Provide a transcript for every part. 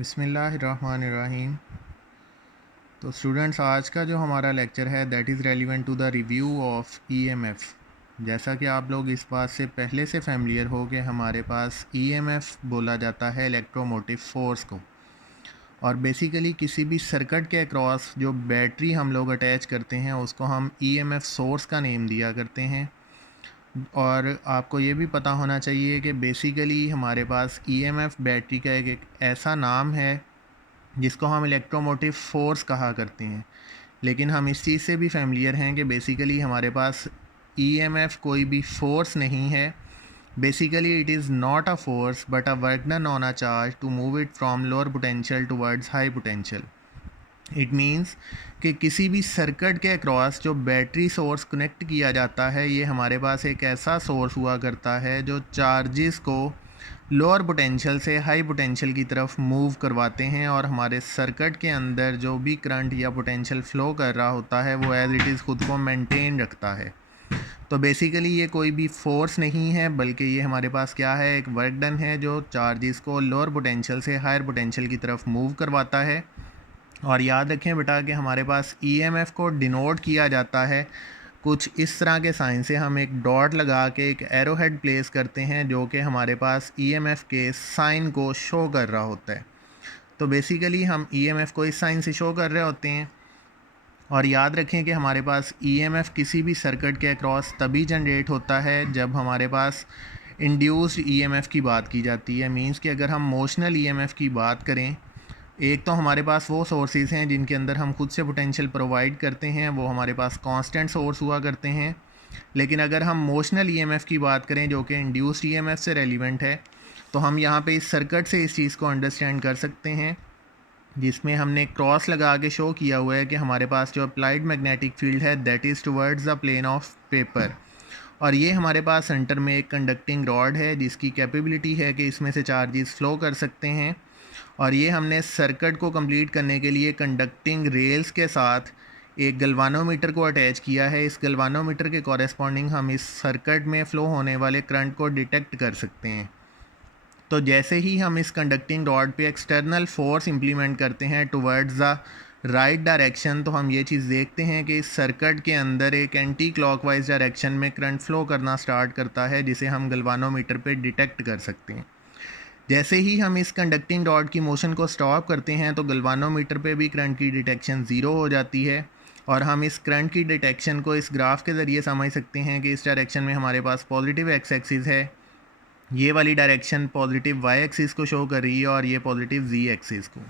बिस्मिल्लाहिर्रहमानिर्रहीम। तो स्टूडेंट्स, आज का जो हमारा लेक्चर है that is relevant to the review of EMF. जैसा कि आप लोग इस बात से पहले से फैमिलियर हो कि हमारे पास ईएमएफ बोला जाता है इलेक्ट्रोमोटिव फोर्स को, और बेसिकली किसी भी सर्किट के अक्रॉस जो बैटरी हम लोग अटैच करते हैं उसको हम ईएमएफ सोर्स का नेम दिया करते हैं। और आपको ये भी पता होना चाहिए कि बेसिकली हमारे पास ईएमएफ बैटरी का एक ऐसा नाम है जिसको हम इलेक्ट्रोमोटिव फोर्स कहा करते हैं। लेकिन हम इस चीज़ से भी फैमिलियर हैं कि बेसिकली हमारे पास ईएमएफ कोई भी फोर्स नहीं है। Basically it is not a force but a work done on a charge to move it from lower potential towards high potential. It means कि किसी भी सर्किट के अक्रॉस जो बैटरी सोर्स कनेक्ट किया जाता है, ये हमारे पास एक ऐसा सोर्स हुआ करता है जो चार्जेस को लोअर पोटेंशियल से हाई पोटेंशियल की तरफ मूव करवाते हैं, और हमारे सर्किट के अंदर जो भी करंट या पोटेंशियल फ़्लो कर रहा होता है वो एज़ इट इज़ खुद को मेंटेन रखता है। तो बेसिकली ये कोई भी फोर्स नहीं है, बल्कि ये हमारे पास क्या है, एक वर्क डन है जो चार्जेस को लोअर पोटेंशियल से हायर पोटेंशियल की तरफ मूव करवाता है। और याद रखें बेटा कि हमारे पास ईएमएफ को डिनोट किया जाता है कुछ इस तरह के साइन से। हम एक डॉट लगा के एक एरो हेड प्लेस करते हैं जो कि हमारे पास ईएमएफ के साइन को शो कर रहा होता है। तो बेसिकली हम ईएमएफ को इस साइन से शो कर रहे होते हैं। और याद रखें कि हमारे पास ईएमएफ किसी भी सर्किट के अक्रॉस तभी जनरेट होता है जब हमारे पास इंड्यूस्ड ईएमएफ की बात की जाती है। मींस कि अगर हम मोशनल ईएमएफ की बात करें, एक तो हमारे पास वो सोर्सेज हैं जिनके अंदर हम खुद से पोटेंशियल प्रोवाइड करते हैं, वो हमारे पास कांस्टेंट सोर्स हुआ करते हैं। लेकिन अगर हम मोशनल ईएमएफ की बात करें जो कि इंड्यूस्ड ईएमएफ से रेलिवेंट है, तो हम यहाँ पे इस सर्किट से इस चीज़ को अंडरस्टैंड कर सकते हैं, जिसमें हमने क्रॉस लगा के शो किया हुआ है कि हमारे पास जो अप्लाइड मैग्नेटिक फील्ड है that is towards the plane of paper. और ये हमारे पास सेंटर में एक कंडक्टिंग रॉड है जिसकी कैपेबिलिटी है कि इसमें से चार्जेस फ़्लो कर सकते हैं। और ये हमने सर्किट को कंप्लीट करने के लिए कंडक्टिंग रेल्स के साथ एक गल्वानोमीटर को अटैच किया है। इस गल्वानोमीटर के कॉरेस्पॉन्डिंग हम इस सर्किट में फ़्लो होने वाले करंट को डिटेक्ट कर सकते हैं। तो जैसे ही हम इस कंडक्टिंग रॉड पे एक्सटर्नल फोर्स इंप्लीमेंट करते हैं टुवर्ड्स द राइट डायरेक्शन, तो हम ये चीज़ देखते हैं कि इस सर्किट के अंदर एक एंटी क्लॉकवाइज डायरेक्शन में करंट फ्लो करना स्टार्ट करता है, जिसे हम गल्वानोमीटर पे डिटेक्ट कर सकते हैं। जैसे ही हम इस कंडक्टिंग रॉड की मोशन को स्टॉप करते हैं तो गल्वानोमीटर पे भी करंट की डिटेक्शन ज़ीरो हो जाती है। और हम इस करंट की डिटेक्शन को इस ग्राफ के ज़रिए समझ सकते हैं कि इस डायरेक्शन में हमारे पास पॉजिटिव एक्स एक्सिस है, ये वाली डायरेक्शन पॉजिटिव वाई एक्सिस को शो कर रही है, और ये पॉजिटिव जी एक्सिस को।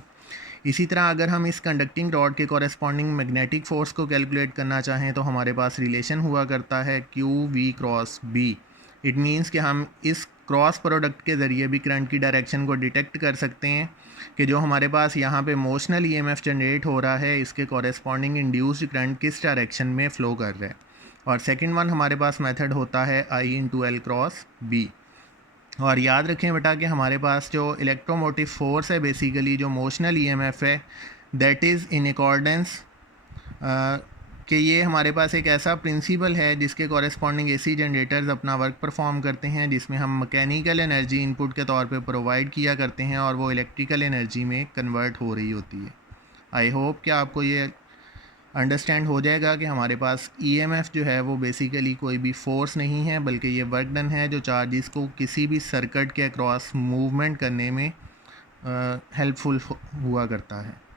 इसी तरह अगर हम इस कंडक्टिंग रॉड के कॉरेस्पॉन्डिंग मैग्नेटिक फ़ोर्स को कैलकुलेट करना चाहें तो हमारे पास रिलेशन हुआ करता है q v cross b. It means कि हम इस क्रॉस प्रोडक्ट के ज़रिए भी करंट की डायरेक्शन को डिटेक्ट कर सकते हैं कि जो हमारे पास यहाँ पे मोशनल ईएमएफ जनरेट हो रहा है इसके कॉरेस्पॉन्डिंग इंड्यूस्ड करंट किस डायरेक्शन में फ़्लो कर रहा है। और सेकंड वन हमारे पास मेथड होता है आई इंटू एल क्रॉस बी। और याद रखें बेटा कि हमारे पास जो इलेक्ट्रोमोटिव फोर्स है, बेसिकली जो मोशनल ईएमएफ है, दैट इज़ इन अकॉर्डेंस कि ये हमारे पास एक ऐसा प्रिंसिपल है जिसके कॉरेस्पॉन्डिंग एसी जनरेटर्स अपना वर्क परफॉर्म करते हैं, जिसमें हम मैकेनिकल एनर्जी इनपुट के तौर पे प्रोवाइड किया करते हैं और वो इलेक्ट्रिकल एनर्जी में कन्वर्ट हो रही होती है। आई होप कि आपको ये अंडरस्टैंड हो जाएगा कि हमारे पास ईएमएफ जो है वो बेसिकली कोई भी फोर्स नहीं है, बल्कि ये वर्क डन है जो चार्जेस को किसी भी सर्किट के अक्रॉस मूवमेंट करने में हेल्पफुल हुआ करता है।